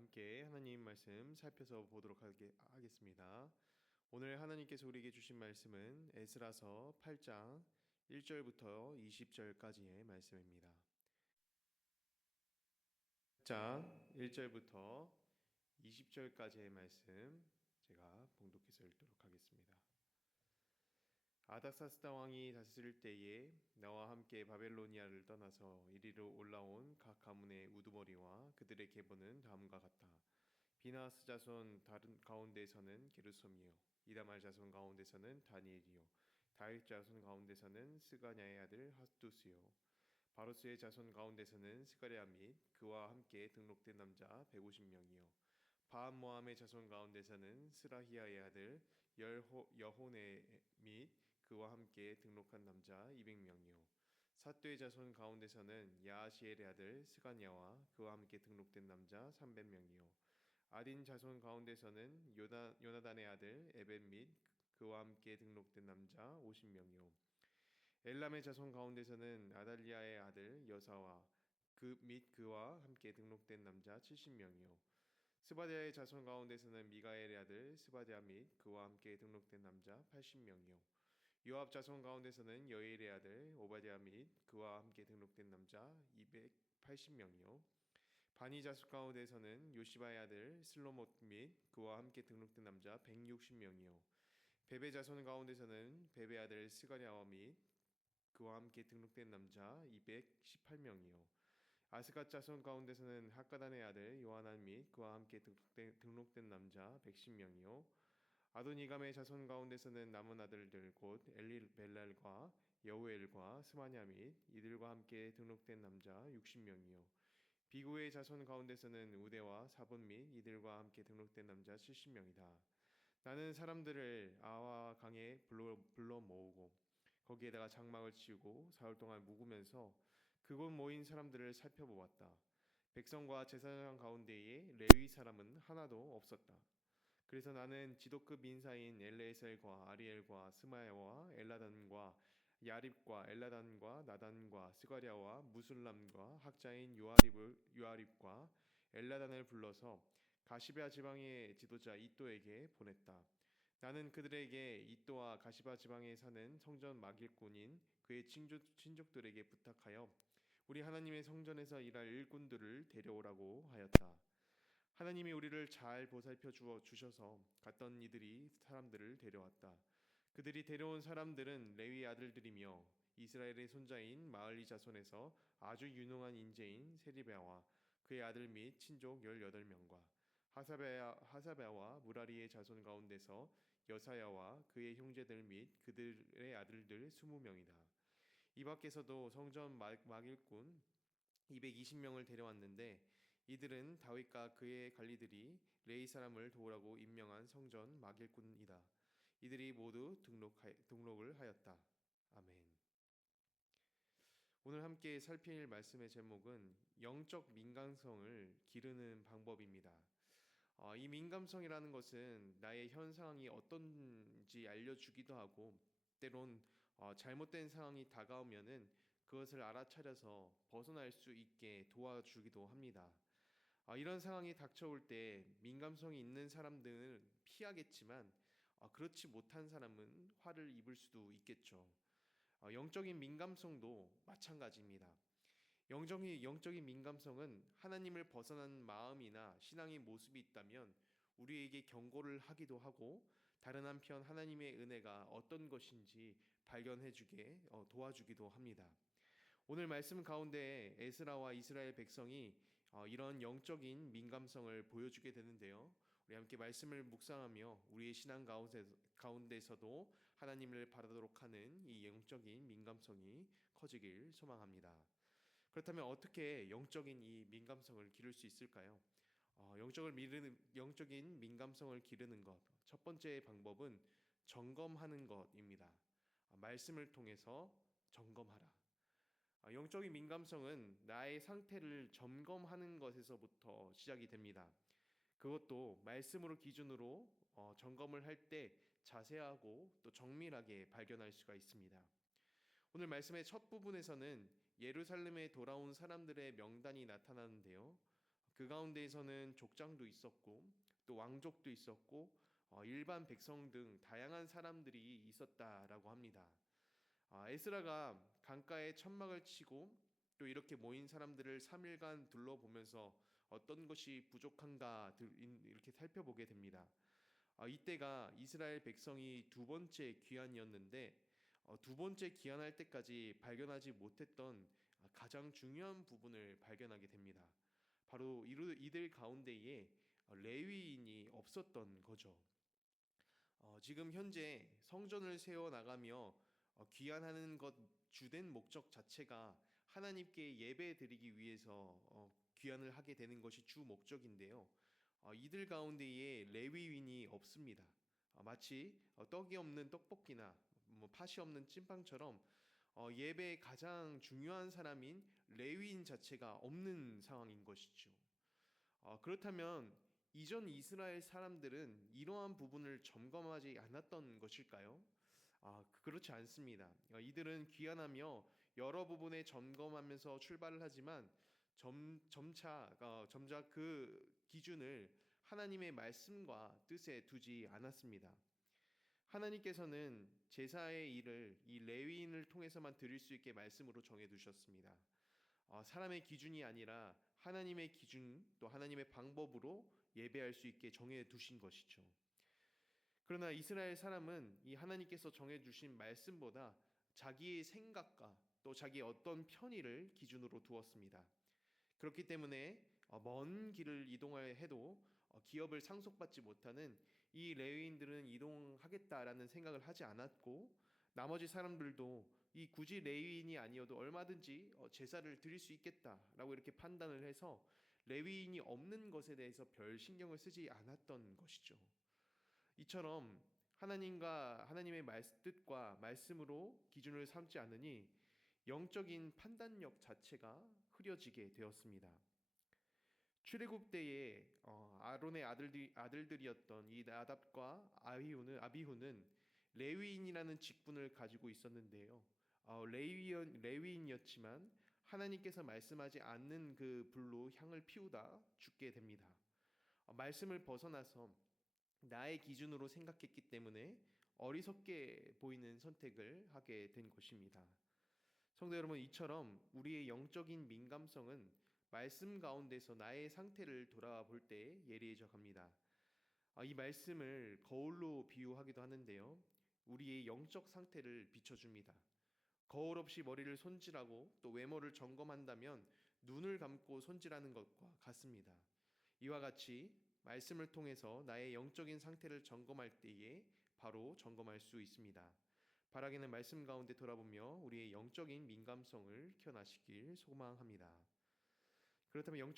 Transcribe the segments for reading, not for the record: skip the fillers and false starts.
함께 하나님 말씀 살펴서 보도록 하겠습니다. 오늘 하나님께서 우리에게 주신 말씀은 에스라서 8장 1절부터 20절까지의 말씀입니다. 8장 1절부터 20절까지의 말씀 제가 봉독해서 읽도록 하겠습니다. 아닥사스다 왕이 다스릴 때에 나와 함께 바벨로니아를 떠나서 이리로 올라온 각 가문의 우두머리와 그들의 계보는 다음과 같다. 비나스 자손 다른 가운데서는 게르솜이요, 이다말 자손 가운데서는 다니엘이요, 다윗 자손 가운데서는 스가냐의 아들 핫두스요, 바로스의 자손 가운데서는 스가랴 및 그와 함께 등록된 남자 150명이요, 바암모함의 자손 가운데서는 스라히야의 아들 여호네 및 그와 함께 등록한 남자 200명이요, 삿도의 자손 가운데서는 야하시엘의 아들 스가냐와 그와 함께 등록된 남자 300명이요, 아딘 자손 가운데서는 요나단의 아들 에벤 및 그와 함께 등록된 남자 50명이요, 엘람의 자손 가운데서는 아달리아의 아들 여사와 그 및 그와 함께 등록된 남자 70명이요, 스바디아의 자손 가운데서는 미가엘의 아들 스바디아 및 그와 함께 등록된 남자 80명이요, 요압 자손 가운데서는 여엘의 아들 오바댜 및 그와 함께 등록된 남자 280명이요, 바니 자손 가운데서는 요시바의 아들 슬로못 및 그와 함께 등록된 남자 160명이요, 베베 자손 가운데서는 베베 아들 스가랴와 및 그와 함께 등록된 남자 218명이요, 아스갓 자손 가운데서는 학가단의 아들 요하난 및 그와 함께 등록된 남자 110명이요, 아도니감의 자손 가운데서는 남은 아들들 곧 엘리벨랄과 여우엘과 스마냐 및 이들과 함께 등록된 남자 60명이요, 비고의 자손 가운데서는 우대와 사본 및 이들과 함께 등록된 남자 70명이다. 나는 사람들을 아와 강에 불러 모으고 거기에다가 장막을 치우고 사흘 동안 묵으면서 그곳 모인 사람들을 살펴보았다. 백성과 제사장 가운데에 레위 사람은 하나도 없었다. 그래서 나는 지도급 인사인 엘레셀과 아리엘과 스마야와 엘라단과 야립과 엘라단과 나단과 스가랴와 무술람과 학자인 요아립과 엘라단을 불러서 가시베아 지방의 지도자 이또에게 보냈다. 나는 그들에게 이또와 가시바 지방에 사는 성전 막일꾼인 그의 친족들에게 부탁하여 우리 하나님의 성전에서 일할 일꾼들을 데려오라고 하였다. 하나님이 우리를 잘 보살펴 주셔서 갔던 이들이 사람들을 데려왔다. 그들이 데려온 사람들은 레위 아들들이며 이스라엘의 손자인 마을리 자손에서 아주 유능한 인재인 세리베와 그의 아들 및 친족 18명과 하사베와 무라리의 자손 가운데서 여사야와 그의 형제들 및 그들의 아들들 20명이다. 이 밖에서도 성전 막일꾼 220명을 데려왔는데 이들은 다윗과 그의 관리들이 레이 사람을 도우라고 임명한 성전 막일꾼이다. 이들이 모두 등록을 하였다. 아멘. 오늘 함께 살필 말씀의 제목은 영적 민감성을 기르는 방법입니다. 이 민감성이라는 것은 나의 현 상황이 어떤지 알려주기도 하고 때론 잘못된 상황이 다가오면은 그것을 알아차려서 벗어날 수 있게 도와주기도 합니다. 이런 상황이 닥쳐올 때 민감성이 있는 사람들은 피하겠지만 그렇지 못한 사람은 화를 입을 수도 있겠죠. 영적인 민감성도 마찬가지입니다. 영적인 민감성은 하나님을 벗어난 마음이나 신앙의 모습이 있다면 우리에게 경고를 하기도 하고 다른 한편 하나님의 은혜가 어떤 것인지 발견해주게 도와주기도 합니다. 오늘 말씀 가운데 에스라와 이스라엘 백성이 이런 영적인 민감성을 보여주게 되는데요. 우리 함께 말씀을 묵상하며 우리의 신앙 가운데서도 하나님을 바라도록 하는 이 영적인 민감성이 커지길 소망합니다. 그렇다면 어떻게 영적인 이 민감성을 기를 수 있을까요? 영적인 민감성을 기르는 것, 첫 번째 방법은 점검하는 것입니다. 말씀을 통해서 점검하라. 영적인 민감성은 나의 상태를 점검하는 것에서부터 시작이 됩니다. 그것도 말씀으로 기준으로 점검을 할 때 자세하고 또 정밀하게 발견할 수가 있습니다. 오늘 말씀의 첫 부분에서는 예루살렘에 돌아온 사람들의 명단이 나타나는데요. 그 가운데에서는 족장도 있었고 또 왕족도 있었고 일반 백성 등 다양한 사람들이 있었다라고 합니다. 에스라가 강가에 천막을 치고 또 이렇게 모인 사람들을 3일간 둘러보면서 어떤 것이 부족한가 이렇게 살펴보게 됩니다. 이때가 이스라엘 백성이 두 번째 귀환이었는데 두 번째 귀환할 때까지 발견하지 못했던 가장 중요한 부분을 발견하게 됩니다. 바로 이들 가운데에 레위인이 없었던 거죠. 지금 현재 성전을 세워 나가며 귀환하는 것 주된 목적 자체가 하나님께 예배 드리기 위해서 귀환을 하게 되는 것이 주 목적인데요. 이들 가운데에 레위인이 없습니다. 마치 떡이 없는 떡볶이나 팥이 없는 찐빵처럼 예배의 가장 중요한 사람인 레위인 자체가 없는 상황인 것이죠. 그렇다면 이전 이스라엘 사람들은 이러한 부분을 점검하지 않았던 것일까요? 그렇지 않습니다. 이들은 귀환하며 여러 부분에 점검하면서 출발을 하지만 점차 그 기준을 하나님의 말씀과 뜻에 두지 않았습니다. 하나님께서는 제사의 일을 이 레위인을 통해서만 드릴 수 있게 말씀으로 정해 두셨습니다. 사람의 기준이 아니라 하나님의 기준 또 하나님의 방법으로 예배할 수 있게 정해 두신 것이죠. 그러나 이스라엘 사람은 이 하나님께서 정해 주신 말씀보다 자기의 생각과 또 자기의 어떤 편의를 기준으로 두었습니다. 그렇기 때문에 먼 길을 이동을 해도 기업을 상속받지 못하는 이 레위인들은 이동하겠다라는 생각을 하지 않았고 나머지 사람들도 이 굳이 레위인이 아니어도 얼마든지 제사를 드릴 수 있겠다라고 이렇게 판단을 해서 레위인이 없는 것에 대해서 별 신경을 쓰지 않았던 것이죠. 이처럼 하나님과 하나님의 뜻과 말씀으로 기준을 삼지 않으니 영적인 판단력 자체가 흐려지게 되었습니다. 출애굽 때에 아론의 아들들이었던 이 나답과 아비후는 레위인이라는 직분을 가지고 있었는데요. 레위인이었지만 하나님께서 말씀하지 않는 그 불로 향을 피우다 죽게 됩니다. 말씀을 벗어나서 나의 기준으로 생각했기 때문에 어리석게 보이는 선택을 하게 된 것입니다. 성도 여러분, 이처럼 우리의 영적인 민감성은 말씀 가운데서 나의 상태를 돌아볼 때 예리해져 갑니다. 이 말씀을 거울로 비유하기도 하는데요. 우리의 영적 상태를 비춰줍니다. 거울 없이 머리를 손질하고 또 외모를 점검한다면 눈을 감고 손질하는 것과 같습니다. 이와 같이 말씀을 통해서 나의 영적인 상태를 점검할 때에 바로 점검할 수 있습니다. 바라기는 말씀 가운데 돌아보며 우리의 영적인 민감성을 키워나시길 소망합니다. 그렇다면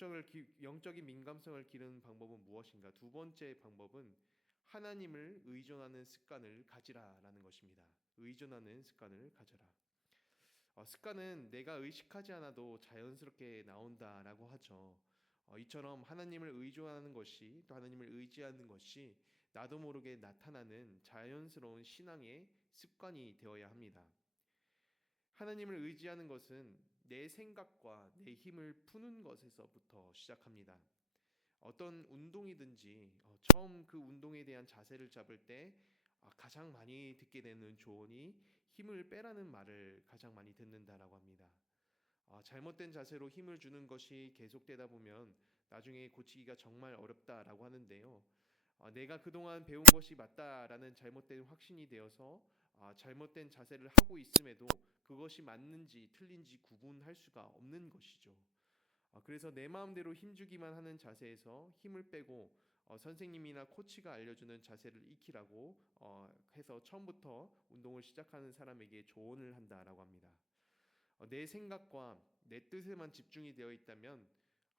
영적인 민감성을 기르는 방법은 무엇인가? 두 번째 방법은 하나님을 의존하는 습관을 가지라라는 것입니다. 의존하는 습관을 가져라. 습관은 내가 의식하지 않아도 자연스럽게 나온다라고 하죠. 이처럼 하나님을 의존하는 것이 또 하나님을 의지하는 것이 나도 모르게 나타나는 자연스러운 신앙의 습관이 되어야 합니다. 하나님을 의지하는 것은 내 생각과 내 힘을 푸는 것에서부터 시작합니다. 어떤 운동이든지 처음 그 운동에 대한 자세를 잡을 때 가장 많이 듣게 되는 조언이 힘을 빼라는 말을 가장 많이 듣는다라고 합니다. 잘못된 자세로 힘을 주는 것이 계속되다 보면 나중에 고치기가 정말 어렵다라고 하는데요. 내가 그동안 배운 것이 맞다라는 잘못된 확신이 되어서 잘못된 자세를 하고 있음에도 그것이 맞는지 틀린지 구분할 수가 없는 것이죠. 그래서 내 마음대로 힘주기만 하는 자세에서 힘을 빼고 선생님이나 코치가 알려주는 자세를 익히라고 해서 처음부터 운동을 시작하는 사람에게 조언을 한다라고 합니다. 내 생각과 내 뜻에만 집중이 되어 있다면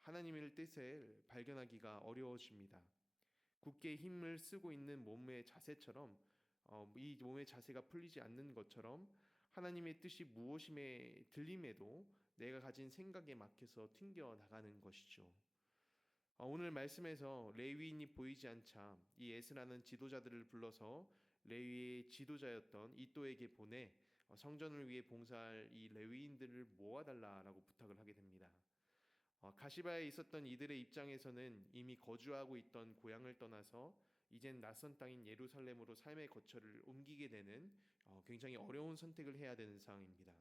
하나님의 뜻을 발견하기가 어려워집니다. 굳게 힘을 쓰고 있는 몸의 자세처럼 이 몸의 자세가 풀리지 않는 것처럼 하나님의 뜻이 무엇임에 들림에도 내가 가진 생각에 막혀서 튕겨 나가는 것이죠. 오늘 말씀에서 레위인이 보이지 않자 이 에스라는 지도자들을 불러서 레위의 지도자였던 이또에게 보내 성전을 위해 봉사할 이 레위인들을 모아달라라고 부탁을 하게 됩니다. 가시바에 있었던 이들의 입장에서는 이미 거주하고 있던 고향을 떠나서 이젠 낯선 땅인 예루살렘으로 삶의 거처를 옮기게 되는 굉장히 어려운 선택을 해야 되는 상황입니다.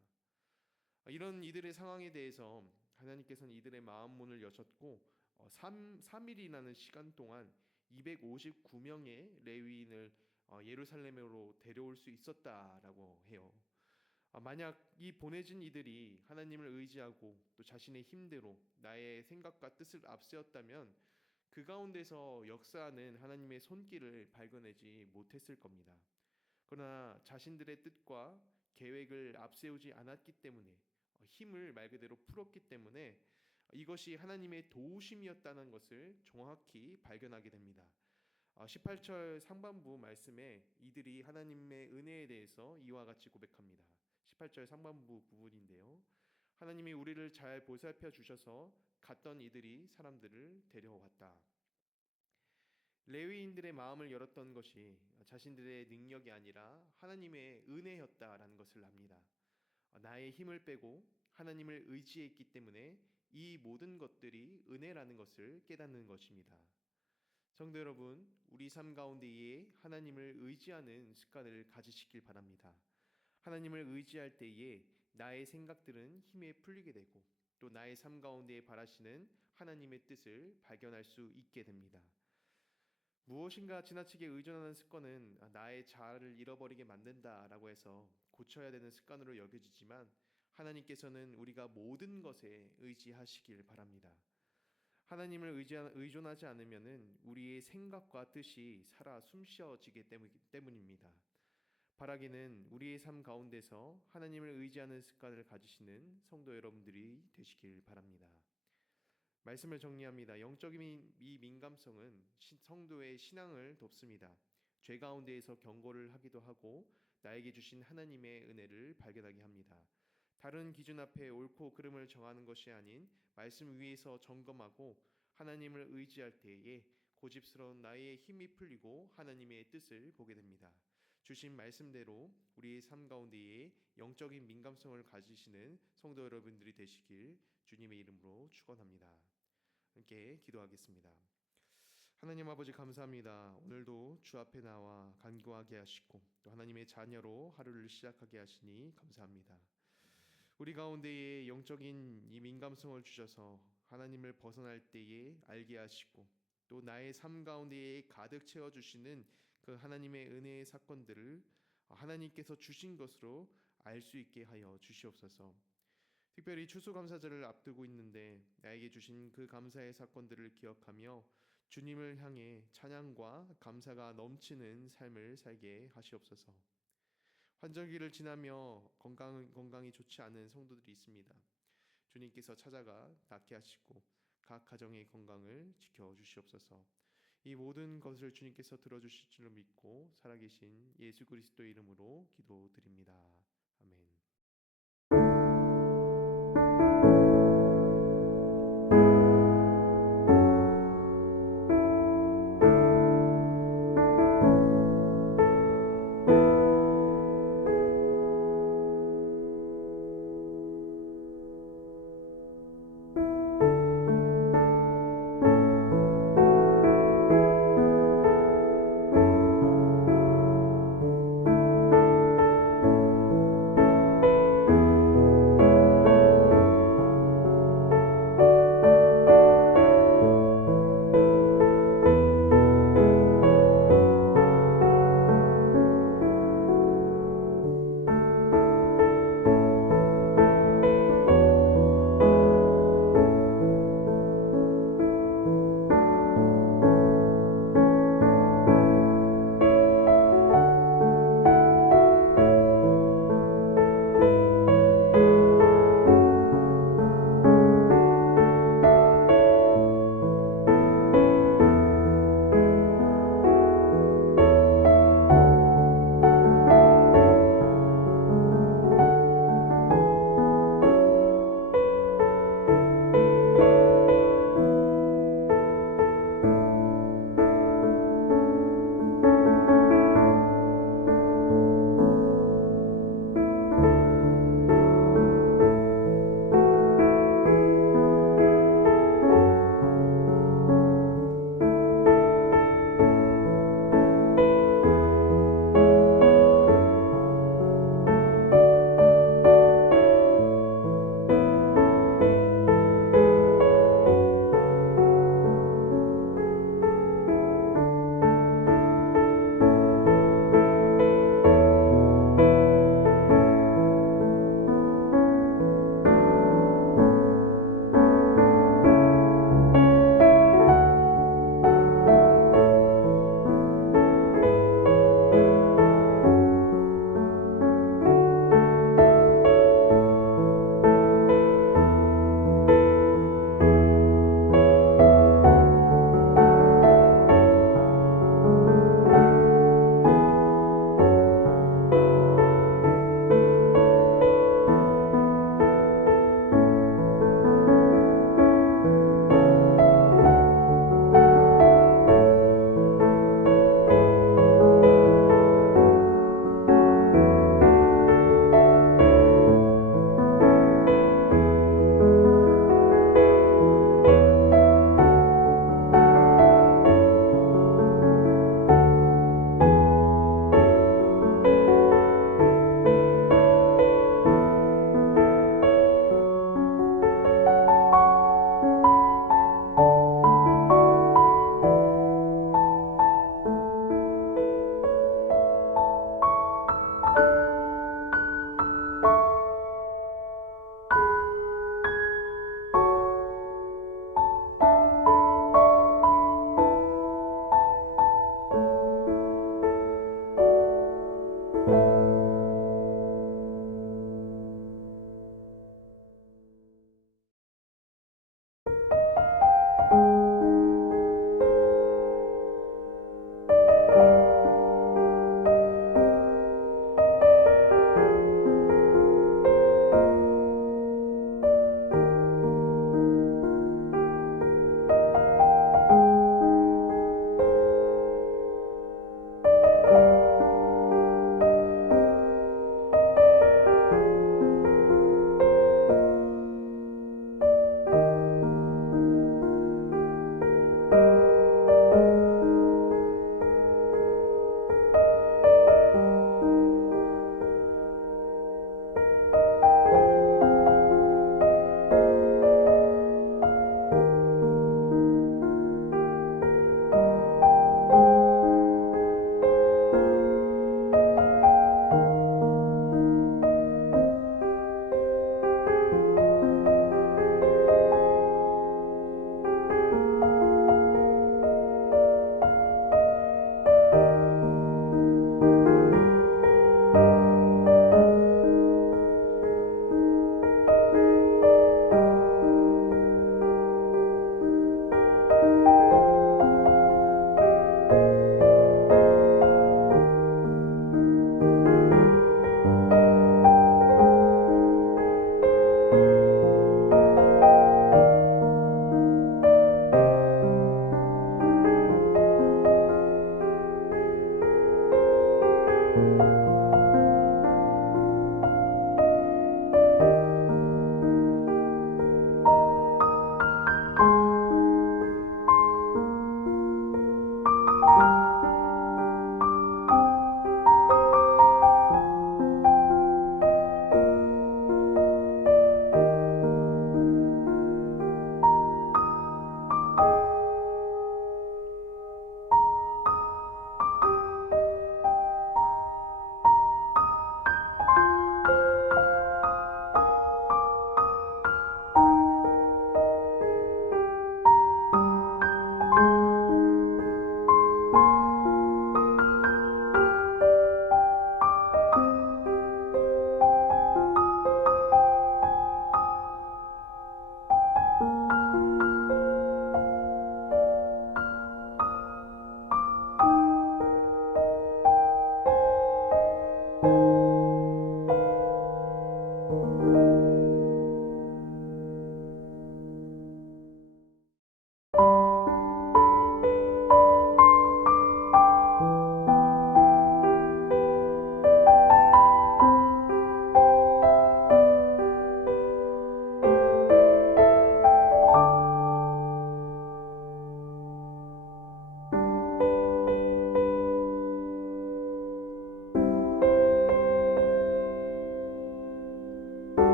이런 이들의 상황에 대해서 하나님께서는 이들의 마음 문을 여셨고 3일이라는 시간 동안 259명의 레위인을 예루살렘으로 데려올 수 있었다라고 해요. 만약 이 보내진 이들이 하나님을 의지하고 또 자신의 힘대로 나의 생각과 뜻을 앞세웠다면 그 가운데서 역사하는 하나님의 손길을 발견하지 못했을 겁니다. 그러나 자신들의 뜻과 계획을 앞세우지 않았기 때문에 힘을 말 그대로 풀었기 때문에 이것이 하나님의 도우심이었다는 것을 정확히 발견하게 됩니다. 18절 상반부 말씀에 이들이 하나님의 은혜에 대해서 이와 같이 고백합니다. 18절 상반부 부분인데요. 하나님이 우리를 잘 보살펴 주셔서 갔던 이들이 사람들을 데려왔다. 레위인들의 마음을 열었던 것이 자신들의 능력이 아니라 하나님의 은혜였다라는 것을 압니다. 나의 힘을 빼고 하나님을 의지했기 때문에 이 모든 것들이 은혜라는 것을 깨닫는 것입니다. 성도 여러분, 우리 삶 가운데에 하나님을 의지하는 습관을 가지시길 바랍니다. 하나님을 의지할 때에 나의 생각들은 힘에 풀리게 되고 또 나의 삶 가운데에 바라시는 하나님의 뜻을 발견할 수 있게 됩니다. 무엇인가 지나치게 의존하는 습관은 나의 자아를 잃어버리게 만든다라고 해서 고쳐야 되는 습관으로 여겨지지만 하나님께서는 우리가 모든 것에 의지하시길 바랍니다. 하나님을 의존하지 않으면은 우리의 생각과 뜻이 살아 숨쉬어지기 때문입니다. 바라기는 우리의 삶 가운데서 하나님을 의지하는 습관을 가지시는 성도 여러분들이 되시길 바랍니다. 말씀을 정리합니다. 영적인 이 민감성은 성도의 신앙을 돕습니다. 죄 가운데에서 경고를 하기도 하고 나에게 주신 하나님의 은혜를 발견하게 합니다. 다른 기준 앞에 옳고 그름을 정하는 것이 아닌 말씀 위에서 점검하고 하나님을 의지할 때에 고집스러운 나의 힘이 풀리고 하나님의 뜻을 보게 됩니다. 주신 말씀대로 우리의 삶 가운데에 영적인 민감성을 가지시는 성도 여러분들이 되시길 주님의 이름으로 축원합니다. 함께 기도하겠습니다. 하나님 아버지 감사합니다. 오늘도 주 앞에 나와 간구하게 하시고 또 하나님의 자녀로 하루를 시작하게 하시니 감사합니다. 우리 가운데에 영적인 이 민감성을 주셔서 하나님을 벗어날 때에 알게 하시고 또 나의 삶 가운데에 가득 채워주시는 그 하나님의 은혜의 사건들을 하나님께서 주신 것으로 알 수 있게 하여 주시옵소서. 특별히 추수감사절을 앞두고 있는데 나에게 주신 그 감사의 사건들을 기억하며 주님을 향해 찬양과 감사가 넘치는 삶을 살게 하시옵소서. 환절기를 지나며 건강이 좋지 않은 성도들이 있습니다. 주님께서 찾아가 낫게 하시고 각 가정의 건강을 지켜주시옵소서. 이 모든 것을 주님께서 들어주실 줄로 믿고 살아계신 예수 그리스도의 이름으로 기도드립니다. 아멘.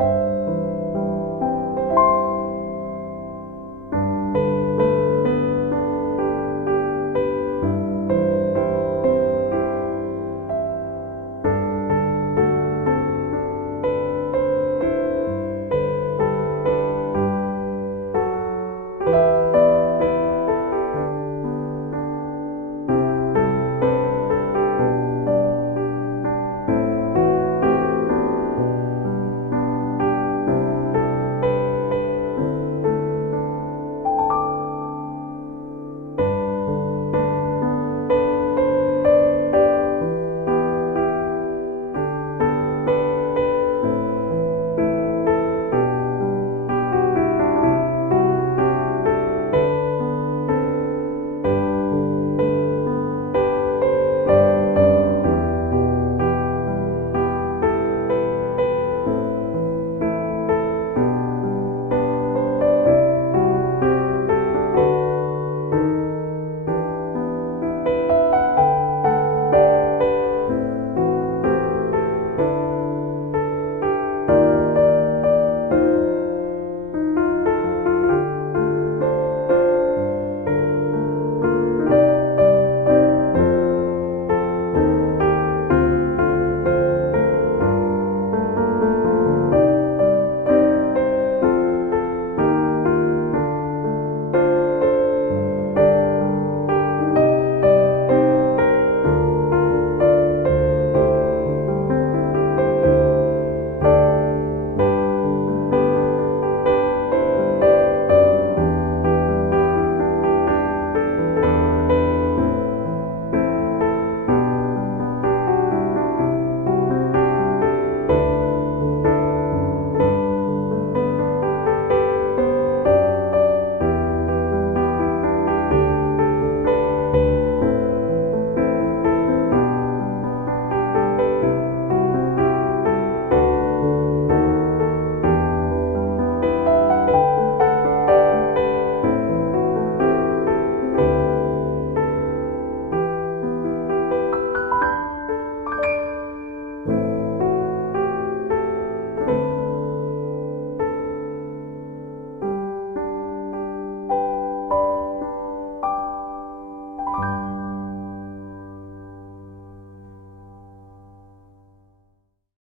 네.